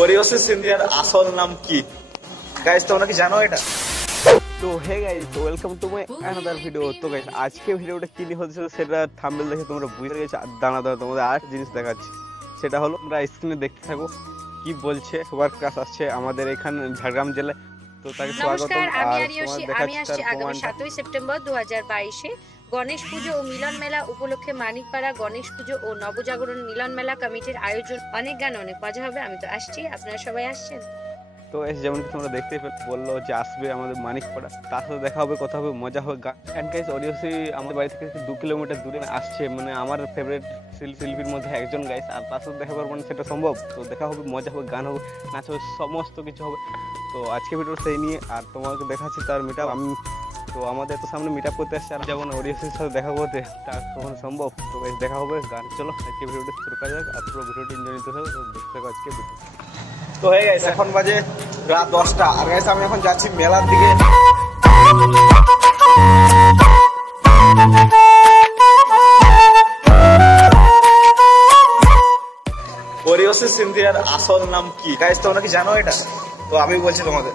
ওরিওসি সিন্ধিয়ার আসল নাম কি গাইস, তোমরা কি জানো এটা? তো hey guys, welcome to my another video. তো গাইস, আজকে ভিডিওটা কি নিয়ে হচ্ছে সেটা থাম্বনেল দেখে তোমরা বুঝে গেছো। দাঁড়া তোমাদের আর জিনিস দেখাচ্ছি, সেটা হলো তোমরা স্ক্রিনে দেখতে থাকো কি বলছে। সবার ক্লাস আসছে আমাদের এখানে ঝাড়গ্রাম জেলায়, তো তাকে স্বাগত। আমি আসছি আগামী 7ই সেপ্টেম্বর 2022-এ গণেশ পুজো ও মিলন মেলা উপলক্ষে মানিকপাড়া গণেশ পুজো ও নবজাগরণ মিলন মেলা কমিটির আয়োজন। অনেক গান অনেক মজা হবে, আমি তো আসছি, আপনারা সবাই আসছেন। তো যেমন কি তোমরা দেখতে বললো যে আসবে আমাদের মানিকপাড়া, তার সাথে দেখা হবে, কথা হবে, মজা হবে। গান গাইস, ওরিওসি আমাদের বাড়ি থেকে 2 কিলোমিটার দূরে আসছে, মানে আমার ফেভারিট শিল্পীর মধ্যে একজন গাইস। আর তার সাথে দেখা করবো না সেটা সম্ভব। তো দেখা হবে, মজা হবে, গান হবে, নাচ হবে, সমস্ত কিছু হবে। তো আজকে ভিডিও সেই নিয়ে, আর তোমাকে দেখাচ্ছি তার মিট আপ। তো আমাদের তো সামনে মিট আপ করতে আসছে, আর যেমন ওরিওসির সাথে দেখা করতে তার কখন সম্ভব। তো দেখা হবে, গান। চলো আজকে ভিডিওটা শুরু করা যাক, আর পুরো ভিডিওটি এনজয় নিতে হবে। তো দেখতে থাকো আজকে ভিডিও। তো হয়ে গেছে, এখন বাজে রাত 10টা। আর গাইস, আমি এখন যাচ্ছি মেলার দিকে। ওরিওসি সিন্ধিয়ার আসল নাম কি গাইস, তোমরা কি জানো এটা? তো আমি বলছি তোমাদের।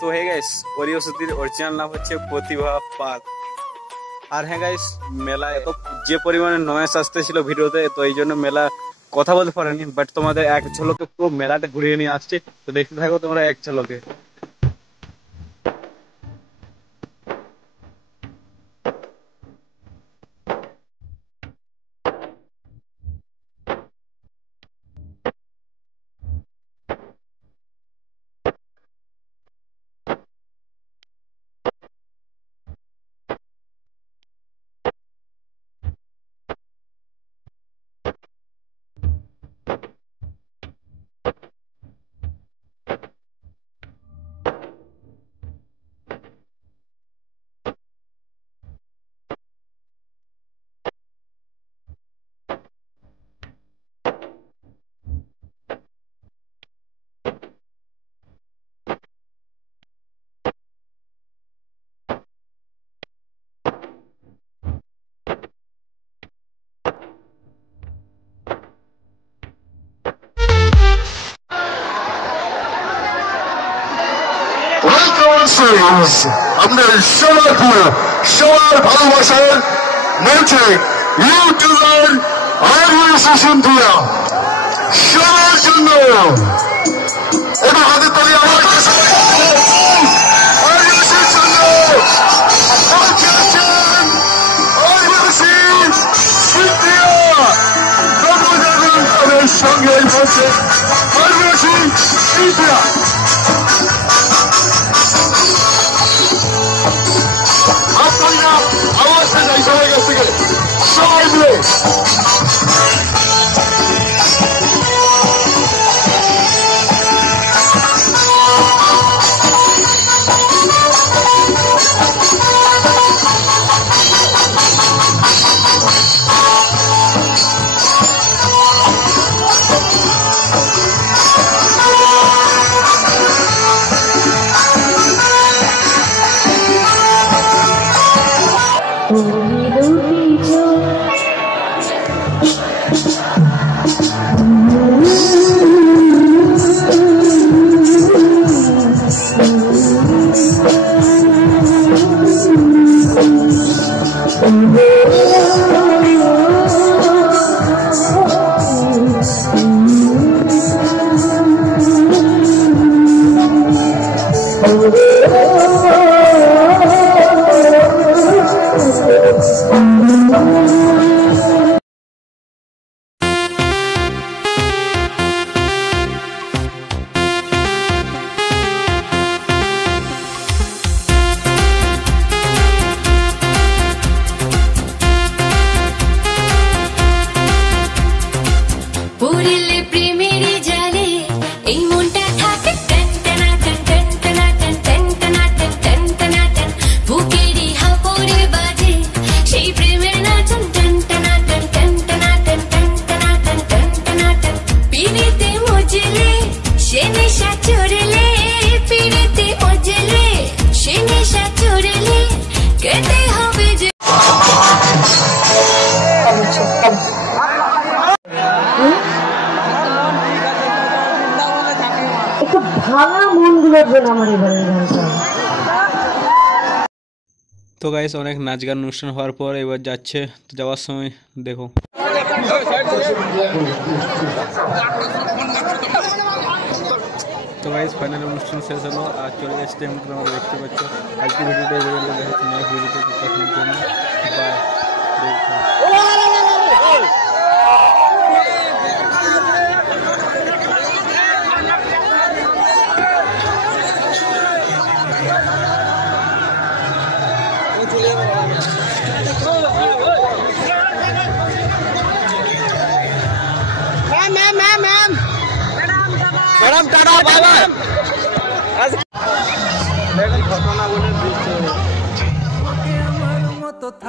তো হে গাইস, ওরিওসির অরিজিনাল নাম হচ্ছে প্রতিভা পাল। আর হ্যাঁ গাইস, মেলায় তো যে পরিমাণে নয়েস আসতেছিল ভিডিওতে, তো এই জন্য মেলা কথা বলতে পারেনি। বাট তোমাদের এক ঝলকে পুরো মেলাটা ঘুরিয়ে নিয়ে আসছে, তো দেখতে থাকো তোমরা এক ঝলকে। আপনার সবার ভালোবাসার মঞ্চে ইউটিউবার ওরিওসি সিন্ধিয়া সবার জন্য এটা হাতে তালি আমার ওরিওসির জন্য ওরিওসি সিন্ধিয়া নবজাগরণের সঙ্গে মঞ্চে ওরিওসি সিন্ধিয়া। আওয়াজ দেয় সবাই কাছ থেকে, সবাই মিলে। বুকেরি হাপড়ে বাজে সেই প্রেমের নাচন টান টানা টান দেখবেন আমার এবারের গানটা। তো গাইস অনেক নাচ গান অনুষ্ঠান হওয়ার পর এবার যাচ্ছে, তো যাওয়ার সময় দেখো। তো গাইস ফাইনাল অনুষ্ঠান শেষ হলো আর চলে যাচ্ছে, তোমরা দেখতে পাচ্ছ। আজকে ভিডিওটা এই পর্যন্ত, দেখাচ্ছি নেক্সট ভিডিওতে। ততক্ষণের জন্য bye. Madam tata, bye bye. ঘটনা বলে